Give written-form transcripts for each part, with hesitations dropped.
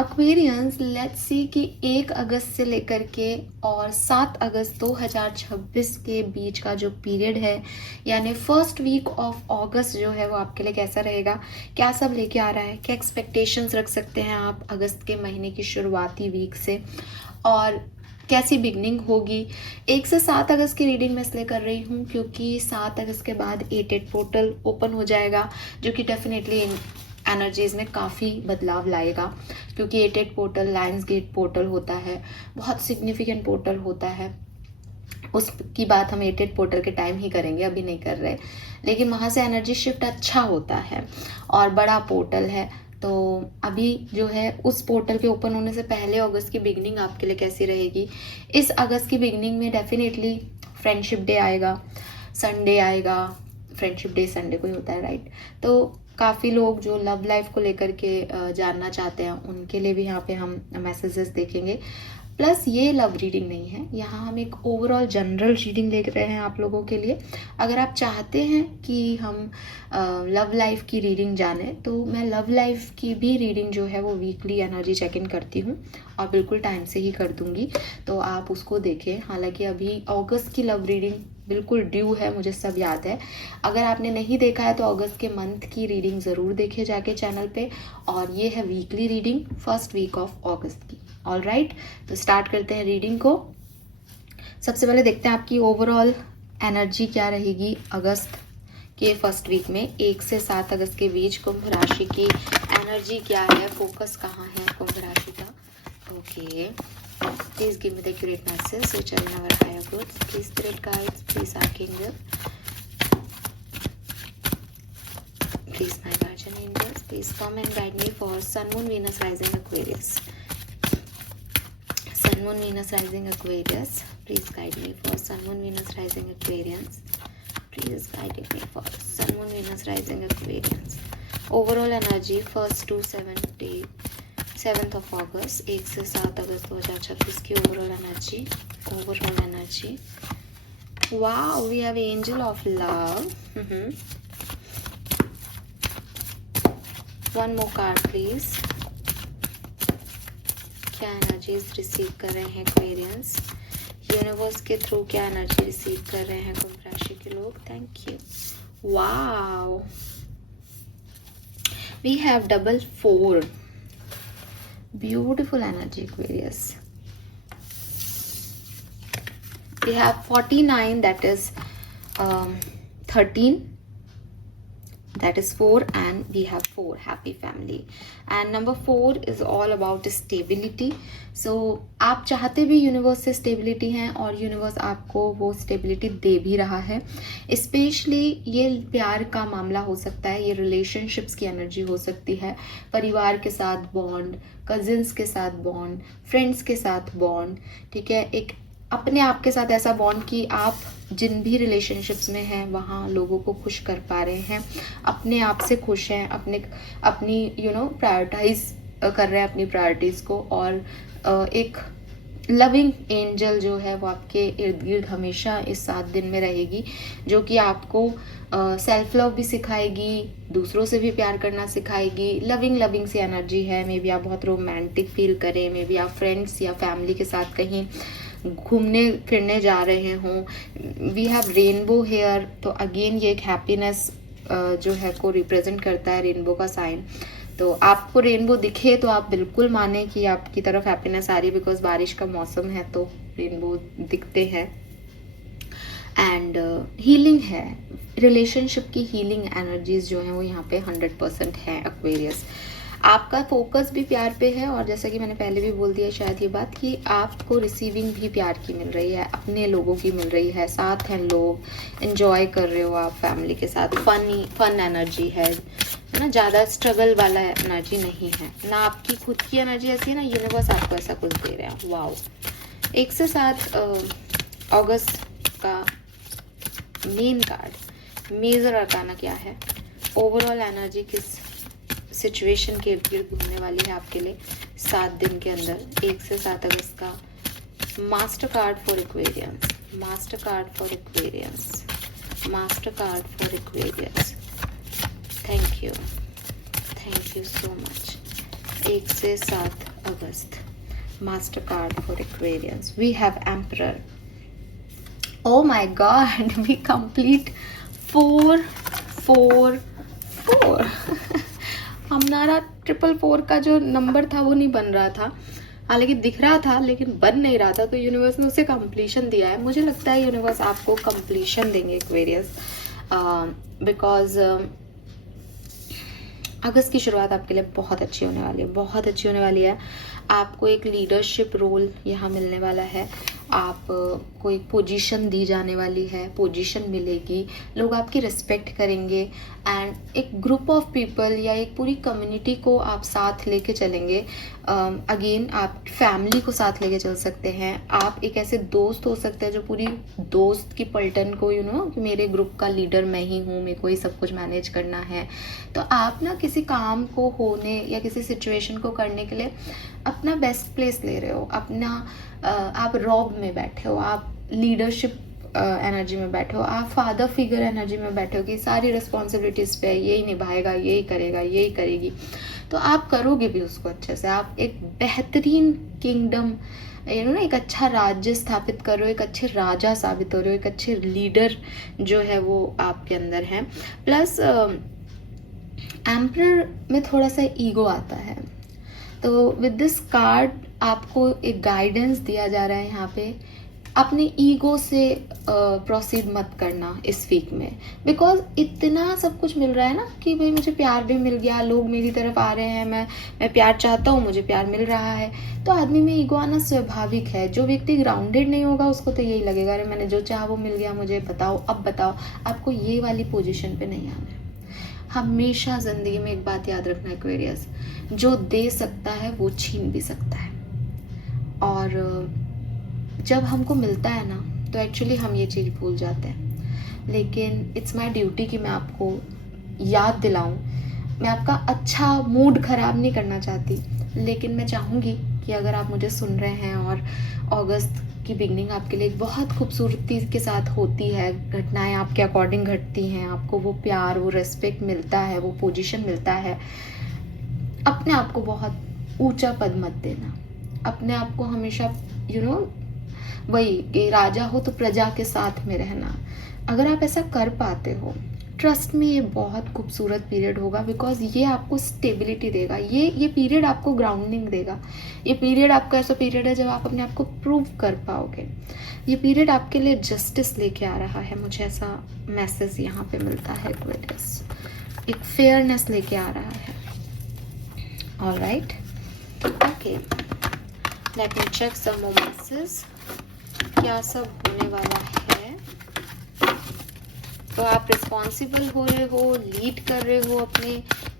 Aquarians, let's see कि 1 अगस्त से लेकर के और 7 अगस्त 2026 के बीच का जो पीरियड है, यानी फर्स्ट वीक ऑफ अगस्त जो है वो आपके लिए कैसा रहेगा, क्या सब लेके आ रहा है, क्या एक्सपेक्टेशंस रख सकते हैं आप अगस्त के महीने की शुरुआती वीक से, और कैसी बिगनिंग होगी। 1 से 7 अगस्त की रीडिंग मैं इसलिए कर रही हूँ क्योंकि 7 अगस्त के बाद 8 पोर्टल ओपन हो जाएगा, जो कि डेफिनेटली एनर्जीज में काफ़ी बदलाव लाएगा, क्योंकि 8 पोर्टल लायंस गेट पोर्टल होता है, बहुत सिग्निफिकेंट पोर्टल होता है। उसकी बात हम 8 पोर्टल के टाइम ही करेंगे, अभी नहीं कर रहे, लेकिन वहाँ से एनर्जी शिफ्ट अच्छा होता है और बड़ा पोर्टल है। तो अभी जो है उस पोर्टल के ओपन होने से पहले अगस्त की बिगनिंग आपके लिए कैसी रहेगी। इस अगस्त की बिगनिंग में डेफिनेटली फ्रेंडशिप डे आएगा, संडे आएगा, फ्रेंडशिप डे संडे को ही होता है, राइट। तो काफ़ी लोग जो लव लाइफ को लेकर के जानना चाहते हैं उनके लिए भी यहाँ पे हम मैसेजेस देखेंगे। प्लस ये लव रीडिंग नहीं है, यहाँ हम एक ओवरऑल जनरल रीडिंग ले रहे हैं आप लोगों के लिए। अगर आप चाहते हैं कि हम लव लाइफ की रीडिंग जानें तो मैं लव लाइफ की भी रीडिंग जो है वो वीकली एनर्जी चेक इन करती हूँ और बिल्कुल टाइम से ही कर दूंगी, तो आप उसको देखें। हालांकि अभी अगस्त की लव रीडिंग बिल्कुल ड्यू है, मुझे सब याद है। अगर आपने नहीं देखा है तो अगस्त के मंथ की रीडिंग ज़रूर देखें जाके चैनल पे, और ये है weekly reading first week of August की। ऑल राइट, तो स्टार्ट करते हैं रीडिंग को। सबसे पहले देखते हैं आपकी ओवरऑल एनर्जी क्या रहेगी अगस्त के फर्स्ट वीक में। 1 से 7 अगस्त के बीच कुंभ राशि की एनर्जी क्या है, फोकस कहाँ है कुंभ राशि का। Okay, please give me the accurate message which are in our higher goods, please spirit guides, please archangel, please my guardian angels, please come and guide me for sun moon Venus rising Aquarius. Sun Moon Venus Rising Aquarius, please guide me for Sun Moon Venus Rising Aquarians. Please guide me for Sun Moon Venus Rising Aquarians. Overall energy 1st to 7th of August, 1 से 7 अगस्त 2026 की overall energy. Overall energy. Wow, we have Angel of Love. One more card, please. क्या energies receive कर रहे हैं Aquarians, universe के through क्या energy receive कर रहे हैं कुंभ राशि के लोग। Thank you. Wow, we have double 4, beautiful energy Aquarius. We have 49, that is 13, that is 4, and we have 4, happy family, and number 4 is all about stability. So आप चाहते भी यूनिवर्स से स्टेबिलिटी हैं और यूनिवर्स आपको वो स्टेबिलिटी दे भी रहा है। स्पेशली ये प्यार का मामला हो सकता है, ये रिलेशनशिप्स की एनर्जी हो सकती है, परिवार के साथ बॉन्ड, कजिन्स के साथ बॉन्ड, फ्रेंड्स के साथ बॉन्ड, ठीक है, एक अपने आप के साथ ऐसा बॉन्ड कि आप जिन भी रिलेशनशिप्स में हैं वहाँ लोगों को खुश कर पा रहे हैं, अपने आप से खुश हैं, अपनी प्रायोरिटाइज कर रहे हैं अपनी प्रायोरिटीज़ को, और एक लविंग एंजल जो है वो आपके इर्द गिर्द हमेशा इस 7 दिन में रहेगी, जो कि आपको सेल्फ लव भी सिखाएगी, दूसरों से भी प्यार करना सिखाएगी। लविंग सी एनर्जी है। मे बी आप बहुत रोमांटिक फील करें, मे बी आप फ्रेंड्स या फैमिली के साथ कहीं घूमने फिरने जा रहे हों। वी हैव रेनबो हेयर, तो अगेन ये एक हैप्पीनेस जो है को रिप्रेजेंट करता है, रेनबो का साइन। तो आपको रेनबो दिखे तो आप बिल्कुल माने कि आपकी तरफ हैप्पीनेस आ रही है, बिकॉज बारिश का मौसम है तो रेनबो दिखते हैं। एंड हीलिंग है, रिलेशनशिप की हीलिंग एनर्जीज जो हैं वो यहाँ पे 100% है एक्वेरियस। आपका फोकस भी प्यार पे है, और जैसा कि मैंने पहले भी बोल दिया शायद ये बात, कि आपको रिसीविंग भी प्यार की मिल रही है, अपने लोगों की मिल रही है, साथ हैं लोग, एंजॉय कर रहे हो आप फैमिली के साथ, फन एनर्जी है ना, ज़्यादा स्ट्रगल वाला एनर्जी नहीं है ना, आपकी खुद की एनर्जी ऐसी है ना, यूनिवर्स आपको ऐसा कुछ दे रहे हैं। वाओ, 1 से 7 अगस्त का मेन कार्ड मेजर अरकाना क्या है, ओवरऑल एनर्जी किस सिचुएशन के इर्द गिर्द घूमने वाली है आपके लिए 7 दिन के अंदर। 1 से 7 अगस्त का master card for Aquarians, master card for Aquarians, master card for Aquarians. Thank you so much. 1 से 7 अगस्त, master card for Aquarians, we have emperor. Oh my god, we complete 4 4 4 हमारा 444 का जो नंबर था वो नहीं बन रहा था, हालांकि दिख रहा था लेकिन बन नहीं रहा था, तो यूनिवर्स ने उसे कंप्लीशन दिया है। मुझे लगता है यूनिवर्स आपको कंप्लीशन देंगे एक्वेरियस, बिकॉज अगस्त की शुरुआत आपके लिए बहुत अच्छी होने वाली है, बहुत अच्छी होने वाली है। आपको एक लीडरशिप रोल यहाँ मिलने वाला है, आपको एक पोजीशन दी जाने वाली है, पोजीशन मिलेगी, लोग आपकी रिस्पेक्ट करेंगे, एंड एक ग्रुप ऑफ पीपल या एक पूरी कम्युनिटी को आप साथ लेके चलेंगे। अगेन आप फैमिली को साथ लेके चल सकते हैं, आप एक ऐसे दोस्त हो सकते हैं जो पूरी दोस्त की पलटन को कि मेरे ग्रुप का लीडर मैं ही हूँ, मेरे को ही सब कुछ मैनेज करना है। तो आप ना किसी काम को होने या किसी सिचुएशन को करने के लिए अपना बेस्ट प्लेस ले रहे हो, अपना आप रॉब में बैठे हो, आप लीडरशिप एनर्जी में बैठे हो, आप फादर फिगर एनर्जी में बैठे हो कि सारी रिस्पॉन्सिबिलिटीज़ पे यही निभाएगा, यही करेगा, यही करेगी, तो आप करोगे भी उसको अच्छे से। आप एक बेहतरीन किंगडम ना एक अच्छा राज्य स्थापित कर रहे हो, एक अच्छे राजा साबित हो रहे हो, एक अच्छे लीडर जो है वो आपके अंदर है। प्लस एम्परर में थोड़ा सा ईगो आता है, तो विद दिस कार्ड आपको एक गाइडेंस दिया जा रहा है यहाँ पे, अपने ईगो से प्रोसीड मत करना इस वीक में, बिकॉज इतना सब कुछ मिल रहा है ना कि भाई मुझे प्यार भी मिल गया, लोग मेरी तरफ आ रहे हैं, मैं प्यार चाहता हूँ, मुझे प्यार मिल रहा है, तो आदमी में ईगो आना स्वाभाविक है। जो व्यक्ति ग्राउंडेड नहीं होगा उसको तो यही लगेगा अरे मैंने जो चाहा वो मिल गया, मुझे बताओ अब बताओ। आपको ये वाली पोजिशन पे नहीं आना है। हमेशा जिंदगी में एक बात याद रखना एक्वेरियस, जो दे सकता है वो छीन भी सकता है, और जब हमको मिलता है ना तो एक्चुअली हम ये चीज़ भूल जाते हैं। लेकिन इट्स माय ड्यूटी कि मैं आपको याद दिलाऊं। मैं आपका अच्छा मूड ख़राब नहीं करना चाहती, लेकिन मैं चाहूँगी कि अगर आप मुझे सुन रहे हैं और अगस्त की बिगनिंग आपके लिए बहुत खूबसूरती के साथ होती है, घटनाएं आपके अकॉर्डिंग घटती हैं, आपको वो प्यार, वो रेस्पेक्ट मिलता है, वो पोजीशन मिलता है, अपने आप को बहुत ऊंचा पद मत देना। अपने आप को हमेशा वही कि राजा हो तो प्रजा के साथ में रहना। अगर आप ऐसा कर पाते हो, ट्रस्ट में ये बहुत खूबसूरत पीरियड होगा, बिकॉज ये आपको स्टेबिलिटी देगा, ये पीरियड आपको ग्राउंडिंग देगा। ये पीरियड आपका ऐसा पीरियड है जब आप अपने आप को प्रूव कर पाओगे। ये पीरियड आपके लिए जस्टिस लेके आ रहा है, मुझे ऐसा मैसेज यहाँ पे मिलता है। एक फेयरनेस लेके आ रहा है। Alright, okay, let me check some more message, क्या सब होने वाला है। तो आप रिस्पॉन्सिबल हो रहे हो, लीड कर रहे हो अपने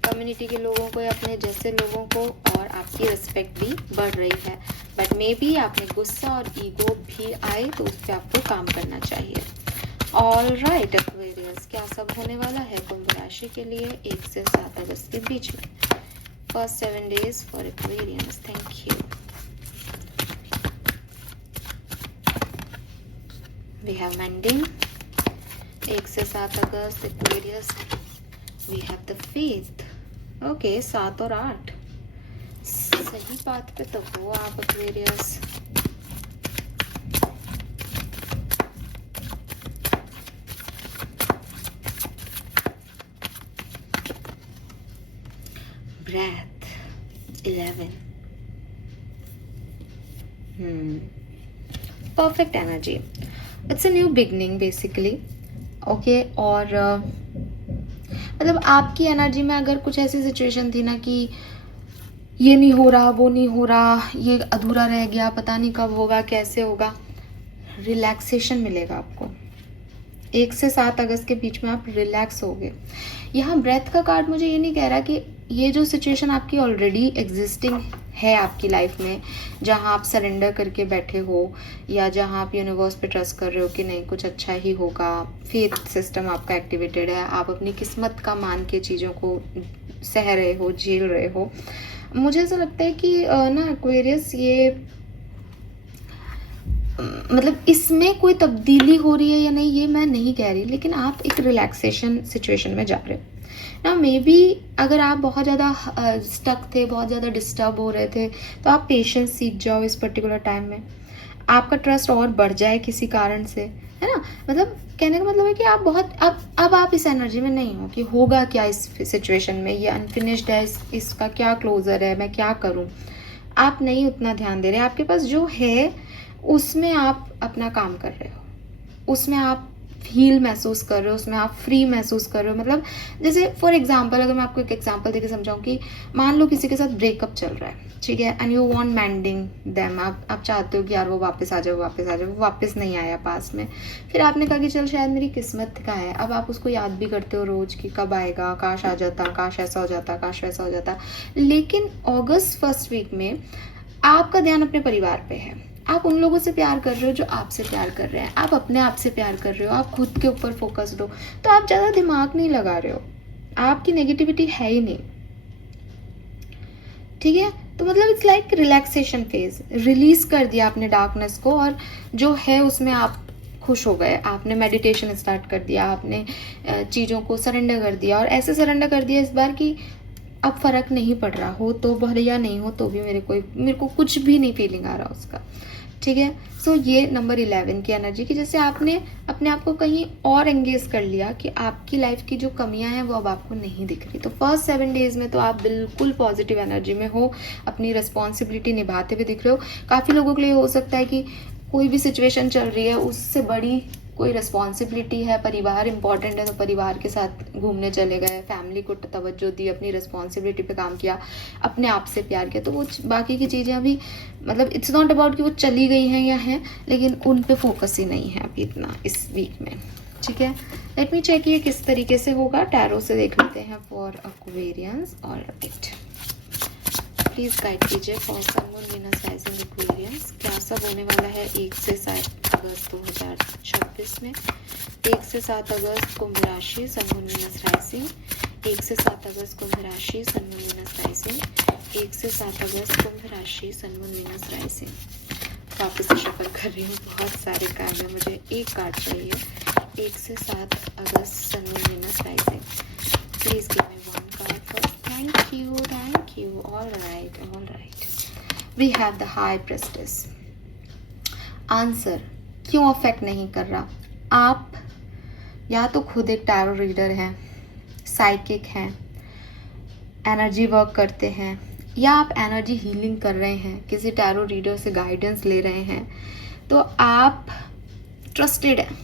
कम्युनिटी के लोगों को या अपने जैसे लोगों को, और आपकी रिस्पेक्ट भी बढ़ रही है। बट मे बी आप में गुस्सा और ईगो भी आए तो उस पर आपको काम करना चाहिए। ऑलराइट एक्वेरियस, क्या सब होने वाला है कुंभ राशि के लिए 1 से 7 अगस्त के बीच में। First 7 days for Aquarians. Thank you. We have mending 1 से 7 अगस्त Aquarius. We have the faith। Okay, 7 और 8 सही बात पे तो हो आप Aquarius. Breath 11। Perfect energy, it's a new beginning basically. Okay, और मतलब आपकी एनर्जी में अगर कुछ ऐसी सिचुएशन थी ना कि ये नहीं हो रहा, वो नहीं हो रहा, ये अधूरा रह गया, पता नहीं कब होगा, कैसे होगा, रिलैक्सेशन मिलेगा आपको। 1 से 7 अगस्त के बीच में आप रिलैक्स होगे। यहाँ ब्रेथ का कार्ड मुझे ये नहीं कह रहा कि ये जो सिचुएशन आपकी ऑलरेडी एग्जिस्टिंग है आपकी लाइफ में, जहाँ आप सरेंडर करके बैठे हो या जहाँ आप यूनिवर्स पे ट्रस्ट कर रहे हो कि नहीं कुछ अच्छा ही होगा, फेथ सिस्टम आपका एक्टिवेटेड है, आप अपनी किस्मत का मान के चीज़ों को सह रहे हो, झेल रहे हो। मुझे ऐसा लगता है कि ना एक्वेरियस, ये मतलब इसमें कोई तब्दीली हो रही है या नहीं ये मैं नहीं कह रही, लेकिन आप एक रिलैक्सेशन सिचुएशन में जा रहे हो। ना मे बी अगर आप बहुत ज़्यादा स्टक थे, बहुत ज़्यादा डिस्टर्ब हो रहे थे, तो आप पेशेंस सीख जाओ इस पर्टिकुलर टाइम में, आपका ट्रस्ट और बढ़ जाए किसी कारण से, है ना। मतलब कहने का मतलब है कि आप बहुत अब आप इस एनर्जी में नहीं हो कि होगा क्या इस सिचुएशन में, ये अनफिनिश्ड है, इसका क्या क्लोजर है, मैं क्या करूं। आप नहीं उतना ध्यान दे रहे, आपके पास जो है उसमें आप अपना काम कर रहे हो, उसमें आप हील महसूस कर रहे हो, उसमें आप फ्री महसूस कर रहे हो। मतलब जैसे फॉर एग्जांपल, अगर मैं आपको एक एग्जांपल देके समझाऊं कि मान लो किसी के साथ ब्रेकअप चल रहा है, ठीक है, and you want mending them, आप चाहते हो कि यार वो वापस आ जाए, वो वापस आ जाए, वो वापस नहीं आया पास में, फिर आपने कहा कि चल शायद मेरी किस्मत का है। अब आप उसको याद भी करते हो रोज कि कब आएगा, काश आ जाता, काश ऐसा हो जाता, काश वैसा हो जाता। लेकिन अगस्त फर्स्ट वीक में आपका ध्यान अपने परिवार पे है, आप उन लोगों से प्यार कर रहे हो जो आपसे प्यार कर रहे हैं, आप अपने आप से प्यार कर रहे हो, आप खुद के ऊपर फोकस्ड हो, तो आप ज़्यादा दिमाग नहीं लगा रहे हो, आपकी नेगेटिविटी है ही नहीं, ठीक है। तो मतलब it's like relaxation phase, release कर दिया आपने डार्कनेस को, और जो है उसमें आप खुश हो गए, आपने मेडिटेशन स्टार्ट कर दिया, आपने चीज़ों को सरेंडर कर दिया, और ऐसे सरेंडर कर दिया इस बार कि अब फर्क नहीं पड़ रहा, हो तो भले या नहीं हो तो भी मेरे को कुछ भी नहीं फीलिंग आ रहा उसका, ठीक है। सो ये नंबर 11 की एनर्जी की, जैसे आपने अपने आप को कहीं और एंगेज कर लिया कि आपकी लाइफ की जो कमियां हैं वो अब आपको नहीं दिख रही। तो फर्स्ट 7 डेज में तो आप बिल्कुल पॉजिटिव एनर्जी में हो, अपनी रिस्पॉन्सिबिलिटी निभाते हुए दिख रहे हो। काफ़ी लोगों के लिए हो सकता है कि कोई भी सिचुएशन चल रही है, उससे बड़ी कोई रिस्पॉन्सिबिलिटी है, परिवार इंपॉर्टेंट है तो परिवार के साथ घूमने चले गए, फैमिली को तवज्जो दी, अपनी रिस्पॉन्सिबिलिटी पे काम किया, अपने आप से प्यार किया, तो वो बाकी की चीज़ें अभी मतलब इट्स नॉट अबाउट कि वो चली गई हैं या हैं, लेकिन उन पे फोकस ही नहीं है अभी इतना इस वीक में, ठीक है। लेट मी चेक ये किस तरीके से होगा, टैरो से देख लेते हैं for Aquarians. Alright, please guide कीजिए for sun moon Venus rising Aquarians, क्या सब होने वाला है 1 से 7 अगस्त 2026 में। 1 से 7 अगस्त कुंभ राशि, सन मून वीनस राइजिंग। 1 से 7 अगस्त कुंभ राशि, सन मून वीनस राइजिंग। 1 से 7 अगस्त कुंभ राशि, सन मून वीनस राइजिंग। वापस से शफल कर रही हूँ, बहुत सारे कार्ड है, मुझे एक कार्ड चाहिए। 1 से 7 अगस्त sun moon Venus rising, please give me one card for, thank you, thank you. All right, all right, we have the high priestess. Answer क्यों अफेक्ट नहीं कर रहा? आप या तो खुद एक टैरो रीडर हैं, साइकिक हैं, एनर्जी वर्क करते हैं, या आप एनर्जी हीलिंग कर रहे हैं, किसी टैरो रीडर से गाइडेंस ले रहे हैं, तो आप ट्रस्टेड हैं,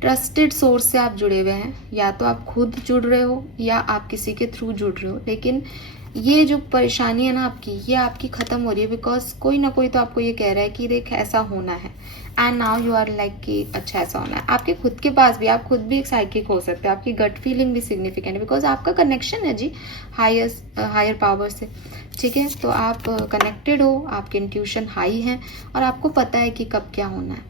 ट्रस्टेड सोर्स से आप जुड़े हुए हैं। या तो आप खुद जुड़ रहे हो या आप किसी के थ्रू जुड़ रहे हो, लेकिन ये जो परेशानी है ना आपकी, ये आपकी ख़त्म हो रही है, बिकॉज कोई ना कोई तो आपको ये कह रहा है कि देख ऐसा होना है, and now you are like कि अच्छा ऐसा होना है। आपके खुद के पास भी, आप खुद भी एक साइकिक हो सकते हैं, आपकी गट फीलिंग भी सिग्निफिकेंट है, बिकॉज आपका कनेक्शन है जी हायर पावर से, ठीक है। तो आप कनेक्टेड हो, आपके इंट्यूशन हाई है, और आपको पता है कि कब क्या होना है।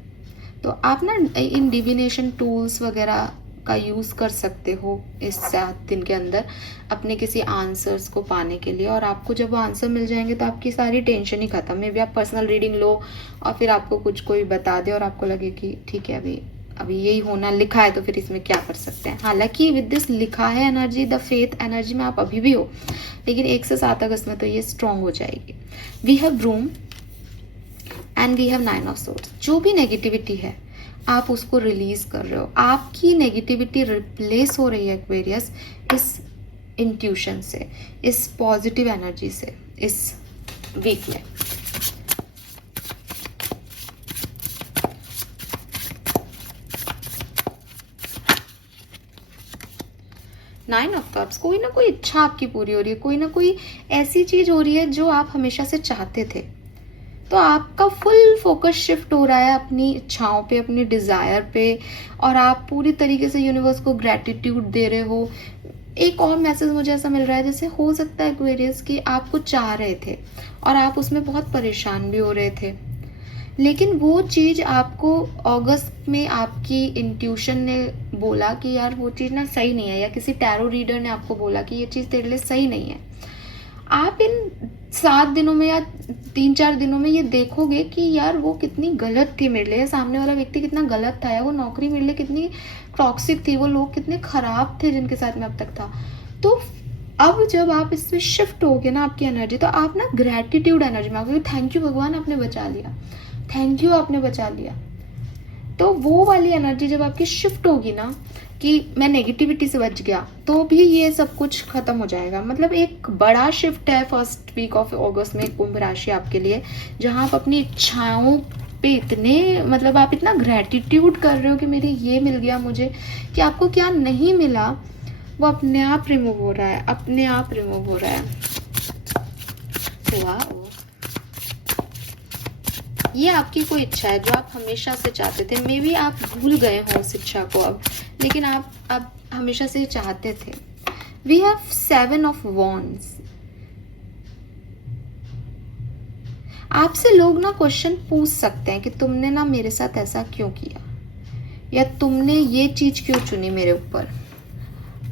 तो आप ना इन डिविनेशन टूल्स वगैरह का यूज़ कर सकते हो इस 7 दिन के अंदर अपने किसी आंसर्स को पाने के लिए, और आपको जब वो आंसर मिल जाएंगे तो आपकी सारी टेंशन ही खत्म। मे भी आप पर्सनल रीडिंग लो और फिर आपको कुछ कोई बता दे और आपको लगे कि ठीक है अभी यही होना लिखा है, तो फिर इसमें क्या कर सकते हैं। हालांकि विद दिस लिखा है एनर्जी, द फेथ एनर्जी में आप अभी भी हो, लेकिन 1 से 7 अगस्त में तो ये स्ट्रांग हो जाएगी। We have broom and we have 9 of swords. जो भी नेगेटिविटी है आप उसको रिलीज कर रहे हो, आपकी नेगेटिविटी रिप्लेस हो रही है एक्वेरियस इस इंट्यूशन से, इस पॉजिटिव एनर्जी से इस वीक में। नाइन ऑफ कप्स, कोई ना कोई इच्छा आपकी पूरी हो रही है, कोई ना कोई ऐसी चीज हो रही है जो आप हमेशा से चाहते थे, तो आपका फुल फोकस शिफ्ट हो रहा है अपनी इच्छाओं पे, अपनी डिजायर पे, और आप पूरी तरीके से यूनिवर्स को ग्रेटिट्यूड दे रहे हो। एक और मैसेज मुझे ऐसा मिल रहा है, जैसे हो सकता है एक्वेरियस कि आप कुछ चाह रहे थे और आप उसमें बहुत परेशान भी हो रहे थे, लेकिन वो चीज आपको अगस्त में आपकी इंट्यूशन ने बोला कि यार वो चीज ना सही नहीं है, या किसी टैरो रीडर ने आपको बोला कि ये चीज तेरे लिए सही नहीं है। आप इन 7 दिनों में या 3-4 दिनों में ये देखोगे कि यार वो कितनी गलत थी मेरे लिए, सामने वाला व्यक्ति कितना गलत था, या वो नौकरी मेरे लिए कितनी टॉक्सिक थी, वो लोग कितने खराब थे जिनके साथ मैं अब तक था। तो अब जब आप इसमें शिफ्ट होगे ना आपकी एनर्जी, तो आप ना ग्रेटिट्यूड एनर्जी में आओगे, थैंक यू भगवान आपने बचा लिया, थैंक यू आपने बचा लिया। तो वो वाली एनर्जी जब आपकी शिफ्ट होगी ना कि मैं नेगेटिविटी से बच गया, तो भी ये सब कुछ खत्म हो जाएगा। मतलब एक बड़ा शिफ्ट है फर्स्ट वीक ऑफ अगस्त में कुंभ राशि आपके लिए, जहां आप अपनी इच्छाओं पे इतने मतलब आप इतना ग्रेटिट्यूड कर रहे हो कि मेरे ये मिल गया मुझे, कि आपको क्या नहीं मिला वो अपने आप रिमूव हो रहा है, अपने आप रिमूव हो रहा है। वाह, ये आपकी कोई इच्छा है जो आप हमेशा से चाहते थे, मे बी आप भूल गए हो उस इच्छा को अब, लेकिन आप हमेशा से चाहते थे। We have 7 of wands. आपसे लोग ना क्वेश्चन पूछ सकते हैं कि तुमने ना मेरे साथ ऐसा क्यों किया, या तुमने ये चीज क्यों चुनी मेरे ऊपर।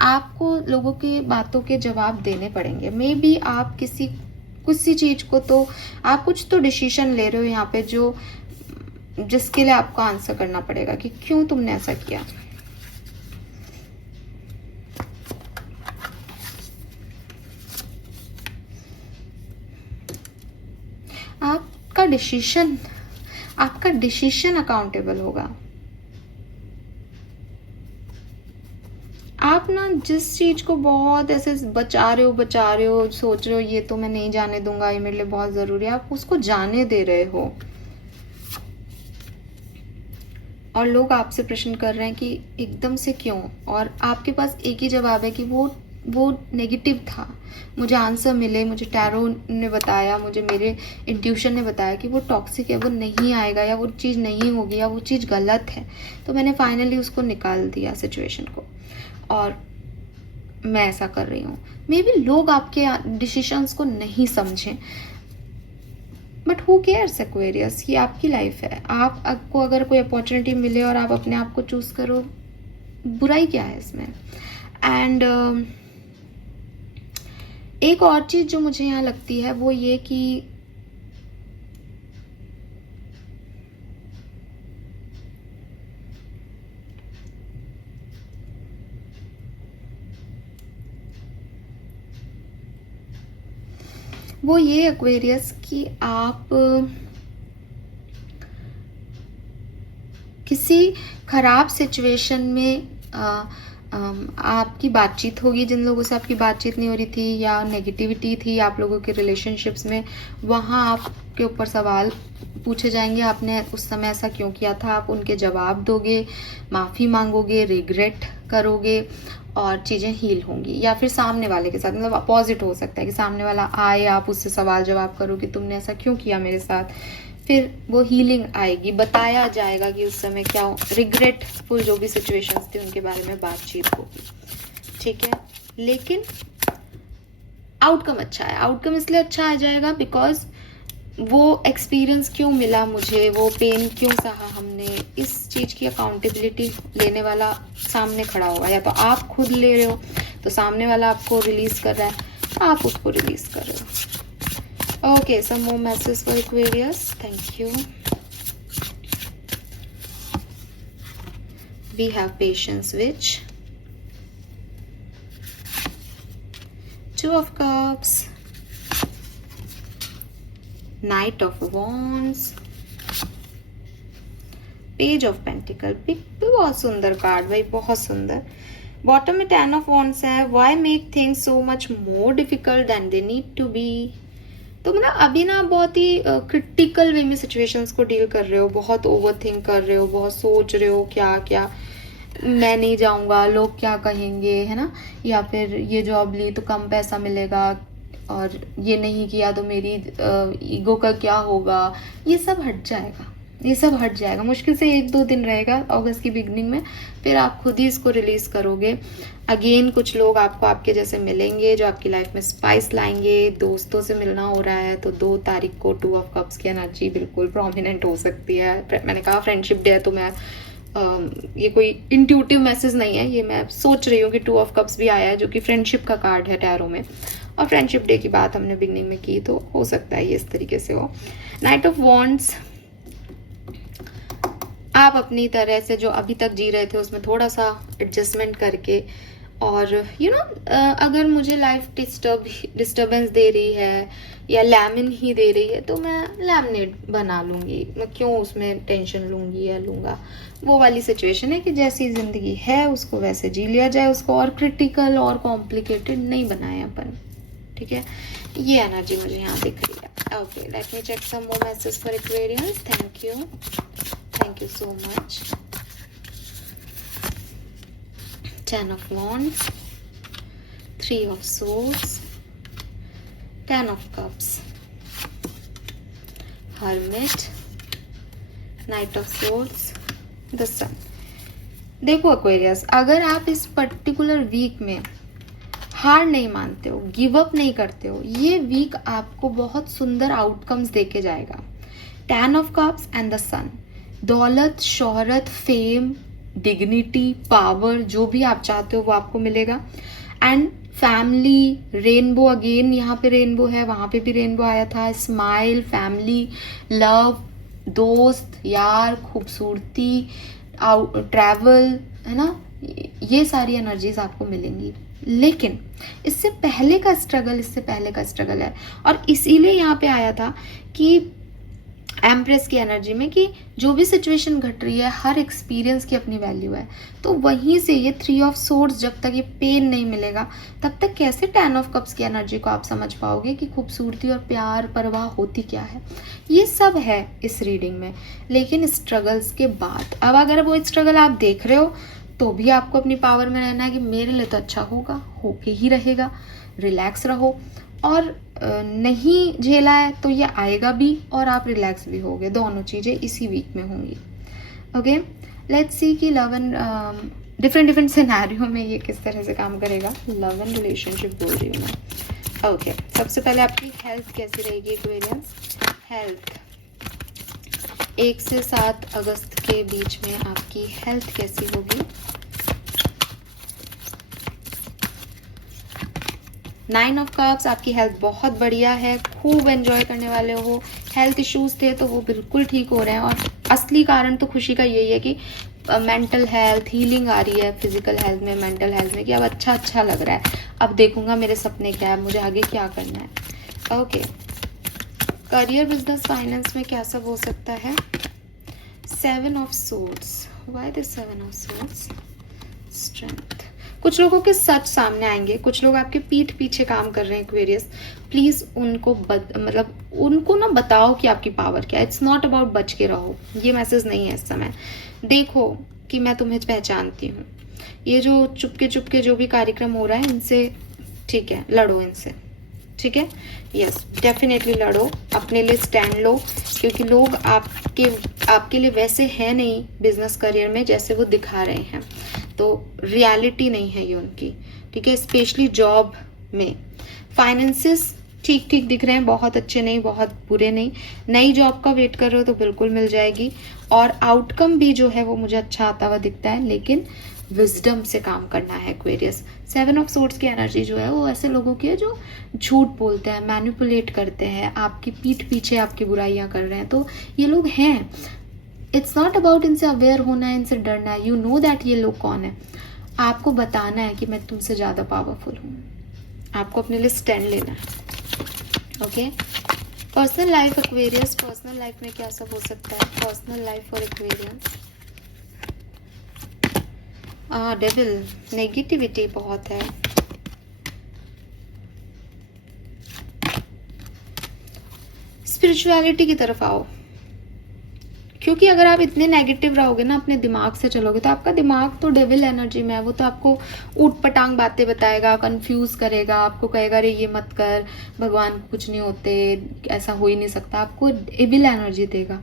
आपको लोगों की बातों के जवाब देने पड़ेंगे। मे बी आप किसी चीज को, तो आप कुछ तो डिसीजन ले रहे हो यहाँ पे जो जिसके लिए आपको आंसर करना पड़ेगा कि क्यों तुमने ऐसा किया। आपका डिसीजन अकाउंटेबल होगा। आप ना जिस चीज को बहुत ऐसे बचा रहे हो, सोच रहे हो ये तो मैं नहीं जाने दूंगा, ये मेरे लिए बहुत जरूरी है, आप उसको जाने दे रहे हो। और लोग आपसे प्रश्न कर रहे हैं कि एकदम से क्यों, और आपके पास एक ही जवाब है कि वो नेगेटिव था। मुझे आंसर मिले, मुझे टैरो ने बताया, मुझे मेरे इंट्यूशन ने बताया कि वो टॉक्सिक है, वो नहीं आएगा, या वो चीज़ नहीं होगी, या वो चीज़ गलत है। तो मैंने फाइनली उसको निकाल दिया सिचुएशन को, और मैं ऐसा कर रही हूँ। मे बी लोग आपके डिसीजंस को नहीं समझें, बट हु केयर्स एक्वेरियस, ये आपकी लाइफ है। आपको अगर कोई अपॉर्चुनिटी मिले और आप अपने आप को चूज करो, बुराई क्या है इसमें। एंड एक और चीज जो मुझे यहाँ लगती है वो ये कि वो ये एक्वेरियस कि आप किसी खराब सिचुएशन में आपकी बातचीत होगी, जिन लोगों से आपकी बातचीत नहीं हो रही थी या नेगेटिविटी थी आप लोगों के रिलेशनशिप्स में, वहाँ आपके ऊपर सवाल पूछे जाएंगे, आपने उस समय ऐसा क्यों किया था। आप उनके जवाब दोगे, माफ़ी मांगोगे, रिग्रेट करोगे, और चीज़ें हील होंगी। या फिर सामने वाले के साथ, मतलब अपोजिट हो सकता है कि सामने वाला आए, आप उससे सवाल जवाब करो कि तुमने ऐसा क्यों किया मेरे साथ, फिर वो हीलिंग आएगी, बताया जाएगा कि उस समय क्या रिग्रेटफुल जो भी सिचुएशंस थी उनके बारे में बातचीत होगी, ठीक है। लेकिन आउटकम अच्छा है। आउटकम इसलिए अच्छा आ जाएगा बिकॉज वो एक्सपीरियंस क्यों मिला मुझे, वो पेन क्यों सहा हमने, इस चीज़ की अकाउंटेबिलिटी लेने वाला सामने खड़ा होगा। या तो आप खुद ले रहे हो तो सामने वाला आपको रिलीज कर रहा है, आप उसको रिलीज कर रहे हो। Okay, some more messages for Aquarius. Thank you. We have patience, which Two of Cups, Knight of Wands, Page of Pentacle. भी बहुत सुंदर कार्ड भाई, बहुत सुंदर। बॉटम में 10 of Wands है। Why make things so much more difficult than they need to be? तो मतलब अभी ना बहुत ही क्रिटिकल वे में सिचुएशंस को डील कर रहे हो, बहुत ओवरथिंक कर रहे हो, बहुत सोच रहे हो क्या क्या, मैं नहीं जाऊंगा, लोग क्या कहेंगे, है ना, या फिर ये जॉब ली तो कम पैसा मिलेगा, और ये नहीं किया तो मेरी ईगो का क्या होगा। ये सब हट जाएगा, ये सब हट जाएगा। मुश्किल से 1-2 दिन रहेगा अगस्त की बिगनिंग में, फिर आप खुद ही इसको रिलीज करोगे। अगेन कुछ लोग आपको आपके जैसे मिलेंगे जो आपकी लाइफ में स्पाइस लाएंगे। दोस्तों से मिलना हो रहा है तो 2 तारीख को 2 of Cups की एनर्जी बिल्कुल प्रोमिनेंट हो सकती है। मैंने कहा फ्रेंडशिप डे है तो मैं ये कोई इंट्यूटिव मैसेज नहीं है, ये मैं सोच रही हूँ कि 2 ऑफ कप्स भी आया है जो कि फ्रेंडशिप का कार्ड है टैरो में, और फ्रेंडशिप डे की बात हमने बिगनिंग में की, तो हो सकता है ये इस तरीके से हो। नाइट ऑफ वॉन्ड्स, आप अपनी तरह से जो अभी तक जी रहे थे उसमें थोड़ा सा एडजस्टमेंट करके, और अगर मुझे लाइफ डिस्टर्बेंस दे रही है या लैमिन ही दे रही है तो मैं लैमिनेट बना लूँगी, मैं क्यों उसमें टेंशन लूँगी या लूँगा। वो वाली सिचुएशन है कि जैसी ज़िंदगी है उसको वैसे जी लिया जाए, उसको और क्रिटिकल और कॉम्प्लिकेटेड नहीं बनाए अपन, ठीक है। ये एनर्जी मुझे यहाँ दिख रही है। Okay, let me check some more message for Aquarians. Thank you so much. 10 of Wands, 3 of Swords, 10 of Cups, Hermit, Knight of Swords, the Sun। देखो Aquarius, अगर आप इस पर्टिकुलर वीक में हार नहीं मानते हो, गिव अप नहीं करते हो, ये वीक आपको बहुत सुंदर आउटकम्स देके जाएगा। 10 of Cups and the Sun, दौलत, शोहरत, फेम, डिग्निटी, पावर, जो भी आप चाहते हो वो आपको मिलेगा। एंड फैमिली, रेनबो, अगेन यहाँ पे रेनबो है, वहां पे भी रेनबो आया था। स्माइल, फैमिली, लव, दोस्त, यार, खूबसूरती, ट्रैवल, है ना, ये सारी एनर्जीज आपको मिलेंगी। लेकिन इससे पहले का स्ट्रगल है, और इसीलिए यहाँ पे आया था कि एम्प्रेस की एनर्जी में कि जो भी सिचुएशन घट रही है, हर एक्सपीरियंस की अपनी वैल्यू है। तो वहीं से ये 3 ऑफ सोर्ड्स, जब तक ये पेन नहीं मिलेगा तब तक कैसे 10 ऑफ कप्स की एनर्जी को आप समझ पाओगे कि खूबसूरती और प्यार, परवाह होती क्या है। ये सब है इस रीडिंग में, लेकिन स्ट्रगल्स के बाद। अब अगर वो स्ट्रगल आप देख रहे हो तो भी आपको अपनी पावर में रहना है कि मेरे लिए तो अच्छा होगा, होके ही रहेगा, रिलैक्स रहो। और नहीं झेला है तो ये आएगा भी और आप रिलैक्स भी होगे, दोनों चीज़ें इसी वीक में होंगी। ओके, लेट्स सी कि लव एंड डिफरेंट सिनेरियो में ये किस तरह से काम करेगा। लव एंड रिलेशनशिप बोल रही हूँ मैं। ओके, सबसे पहले आपकी हेल्थ कैसी रहेगी एक्वेरियंस। हेल्थ 1 से 7 अगस्त के बीच में आपकी हेल्थ कैसी होगी। 9 ऑफ कप्स, आपकी हेल्थ बहुत बढ़िया है, खूब एंजॉय करने वाले हो। हेल्थ इश्यूज थे तो वो बिल्कुल ठीक हो रहे हैं, और असली कारण तो खुशी का यही है कि मेंटल हेल्थ हीलिंग आ रही है, फिजिकल हेल्थ में, मेंटल हेल्थ में, कि अब अच्छा लग रहा है, अब देखूंगा मेरे सपने क्या है, मुझे आगे क्या करना है। ओके, करियर, बिजनेस, फाइनेंस में क्या सब हो सकता है। 7 of swords, why this 7 of swords. Strength, कुछ लोगों के सच सामने आएंगे, कुछ लोग आपके पीठ पीछे काम कर रहे हैं एक्वेरियस, प्लीज उनको उनको ना बताओ कि आपकी पावर क्या है। इट्स नॉट अबाउट बच के रहो, ये मैसेज नहीं है इस समय। देखो कि मैं तुम्हें पहचानती हूँ। ये जो चुपके जो भी कार्यक्रम हो रहा है इनसे, ठीक है, लड़ो इनसे, ठीक है। यस, डेफिनेटली लड़ो, अपने लिए स्टैंड लो, क्योंकि लोग आपके लिए वैसे हैं नहीं बिजनेस करियर में जैसे वो दिखा रहे हैं, तो रियलिटी नहीं है ये उनकी, ठीक है। स्पेशली जॉब में फाइनेंसेस ठीक दिख रहे हैं, बहुत अच्छे नहीं, बहुत बुरे नहीं। नई जॉब का वेट कर रहे हो तो बिल्कुल मिल जाएगी, और आउटकम भी जो है वो मुझे अच्छा आता हुआ दिखता है, लेकिन विजडम से काम करना है एक्वेरियस। 7 ऑफ सोर्ड्स की एनर्जी जो है वो ऐसे लोगों की है जो झूठ बोलते हैं, मैनिपुलेट करते हैं, आपकी पीठ पीछे आपकी बुराइयां कर रहे हैं, तो ये लोग हैं। इट्स नॉट अबाउट इनसे अवेयर होना है, इनसे डरना है। यू नो दैट ये लोग कौन है, आपको बताना है कि मैं तुमसे ज़्यादा पावरफुल हूँ, आपको अपने लिए स्टैंड लेना है। Okay, personal life Aquarius, personal life में क्या सब हो सकता है। Personal life for Aquarius, devil, negativity बहुत है। स्पिरिचुअलिटी की तरफ आओ, क्योंकि अगर आप इतने नेगेटिव रहोगे ना, अपने दिमाग से चलोगे, तो आपका दिमाग तो डेविल एनर्जी में है, वो तो आपको ऊट पटांग बातें बताएगा, कंफ्यूज करेगा, आपको कहेगा अरे ये मत कर, भगवान कुछ नहीं होते, ऐसा हो ही नहीं सकता, आपको एविल एनर्जी देगा।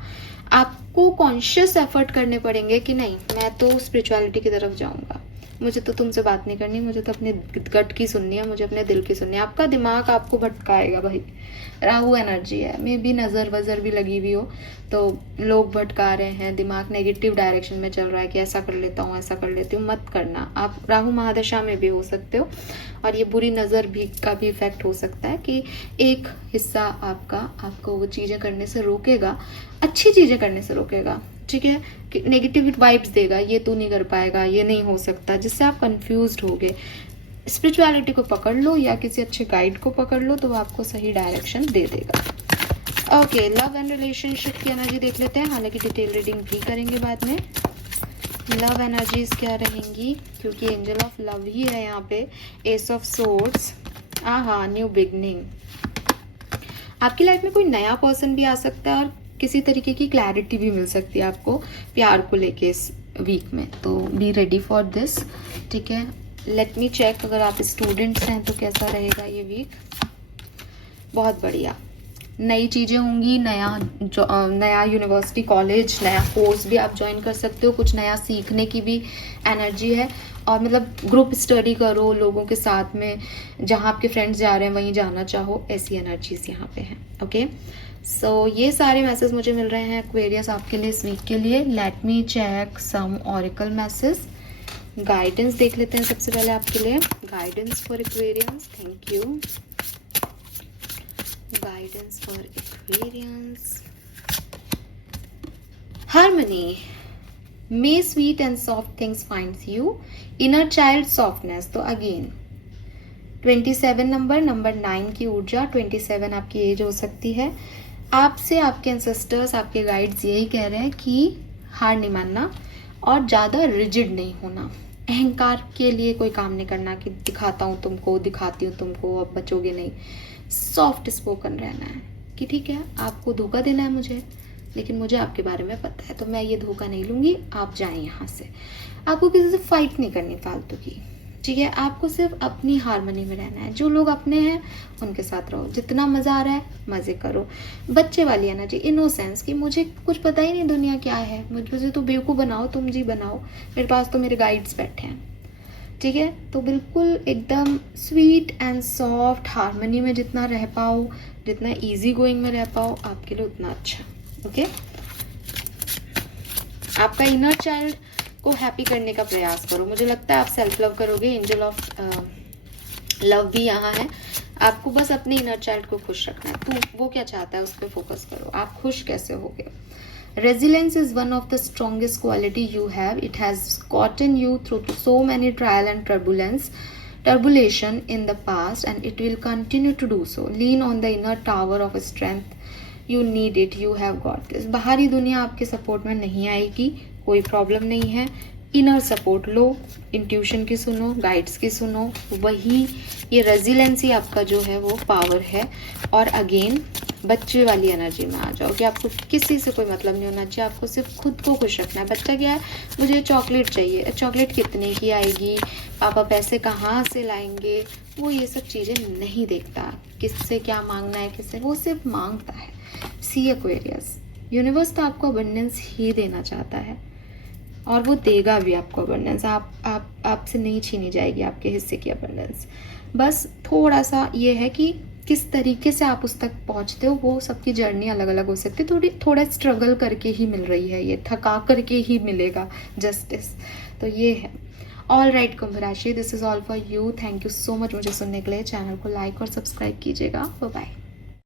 आपको कॉन्शियस एफर्ट करने पड़ेंगे कि नहीं, मैं तो स्पिरिचुअलिटी की तरफ जाऊंगा, मुझे तो तुमसे बात नहीं करनी, मुझे तो अपने गट की सुननी है, मुझे अपने दिल की सुननी है। आपका दिमाग आपको भटकाएगा भाई, राहु एनर्जी है, मे भी नज़र वज़र भी लगी हुई हो तो लोग भटका रहे हैं, दिमाग नेगेटिव डायरेक्शन में चल रहा है कि ऐसा कर लेता हूँ ऐसा कर लेती हूँ, मत करना। आप राहु महादशा में भी हो सकते हो और ये बुरी नज़र भी का भी इफेक्ट हो सकता है कि एक हिस्सा आपको वो चीज़ें करने से रोकेगा, अच्छी चीज़ें करने से रोकेगा, ठीक है, कि नेगेटिव वाइब्स देगा, ये तू नहीं कर पाएगा, ये नहीं हो सकता, जिससे आप कंफ्यूज्ड होगे। स्पिरिचुअलिटी को पकड़ लो या किसी अच्छे गाइड को पकड़ लो तो वो आपको सही डायरेक्शन दे देगा। ओके, लव एंड रिलेशनशिप की एनर्जी देख लेते हैं, हालांकि डिटेल रीडिंग भी करेंगे बाद में। लव एनर्जीज क्या रहेंगी, क्योंकि एंजल ऑफ लव ही है यहाँ पे, S of swords, new beginning. आपकी लाइफ में कोई नया पर्सन भी आ सकता है और किसी तरीके की क्लैरिटी भी मिल सकती है आपको प्यार को लेके इस वीक में, तो बी रेडी फॉर दिस, ठीक है। लेट मी चेक, अगर आप स्टूडेंट्स हैं तो कैसा रहेगा ये वीक। बहुत बढ़िया, नई चीज़ें होंगी, नया यूनिवर्सिटी कॉलेज नया कोर्स भी आप ज्वाइन कर सकते हो, कुछ नया सीखने की भी एनर्जी है, और मतलब ग्रुप स्टडी करो लोगों के साथ में, जहाँ आपके फ्रेंड्स जा रहे हैं वहीं जाना चाहो, ऐसी एनर्जीज यहाँ पे हैं। ओके, सो ये सारे मैसेज मुझे मिल रहे हैं एक्वेरियस आपके लिए इस वीक के लिए। लेट मी चेक सम ऑरिकल मैसेज, गाइडेंस देख लेते हैं सबसे पहले आपके लिए। Guidance for Aquarians, thank you. Guidance for Aquarians, harmony, may sweet and soft things finds you, inner child softness. तो अगेन 27 नंबर 9 की ऊर्जा, 27 आपकी एज हो सकती है। आपसे आपके एंसेस्टर्स, आपके गाइड्स यही कह रहे हैं कि हार नहीं मानना और ज़्यादा रिजिड नहीं होना, अहंकार के लिए कोई काम नहीं करना कि दिखाता हूँ तुमको, दिखाती हूँ तुमको, अब बचोगे नहीं। सॉफ्ट स्पोकन रहना है कि ठीक है, आपको धोखा देना है मुझे, लेकिन मुझे आपके बारे में पता है तो मैं ये धोखा नहीं लूँगी, आप जाएं यहाँ से। आपको किसी से फाइट नहीं करनी फालतू की, ठीक है। आपको सिर्फ अपनी हार्मनी में रहना है, जो लोग अपने हैं उनके साथ रहो, जितना मज़ा आ रहा है मज़े करो। बच्चे वाली एनर्जी, इनोसेंस, कि मुझे कुछ पता ही नहीं दुनिया क्या है, मुझे तो बेवकूफ़ बनाओ, तुम जी बनाओ, मेरे पास तो मेरे गाइड्स बैठे हैं, ठीक है। तो बिल्कुल एकदम स्वीट एंड सॉफ्ट हार्मनी में जितना रह पाओ, जितना इजी गोइंग में रह पाओ, आपके लिए उतना अच्छा। ओके, आपका इनर चाइल्ड को हैप्पी करने का प्रयास करो, मुझे लगता है आप सेल्फ लव करोगे। एंजल ऑफ लव भी यहाँ है, आपको बस अपने इनर चाइल्ड को खुश रखना है, तो वो क्या चाहता है उस पर फोकस करो, आप खुश कैसे होगे। Resilience is one of the strongest quality you have. It has gotten you through so many trial and tribulation in the past, and it will continue to do so. Lean on the inner tower of strength. You need it. You have got this. बाहरी दुनिया आपके support में नहीं आएगी, कोई problem नहीं है। Inner support लो, intuition की सुनो, गाइड्स की सुनो, वही ये रेजिलेंसी आपका जो है वो पावर है। और अगेन बच्चे वाली एनर्जी में आ जाओ कि आपको किसी से कोई मतलब नहीं होना चाहिए, आपको सिर्फ खुद को खुश रखना है। बच्चा क्या है, मुझे चॉकलेट चाहिए, चॉकलेट कितने की आएगी, पापा पैसे कहाँ से लाएंगे, वो ये सब चीज़ें नहीं देखता, किससे क्या मांगना है, किससे, वो सिर्फ मांगता है। सी एक्वेरियस, यूनिवर्स तो आपको अबंडेंस ही देना चाहता है और वो देगा भी आपको अबंडेंस, आपसे नहीं छीनी जाएगी आपके हिस्से की अबंडेंस। बस थोड़ा सा ये है कि किस तरीके से आप उस तक पहुंचते हो, वो सबकी जर्नी अलग अलग हो सकती है, थोड़ा स्ट्रगल करके ही मिल रही है, ये थका करके ही मिलेगा जस्टिस, तो ये है। ऑल राइट कुंभ राशि, this is all for you. Thank you so much मुझे सुनने के लिए। चैनल को लाइक और सब्सक्राइब कीजिएगा। Bye bye.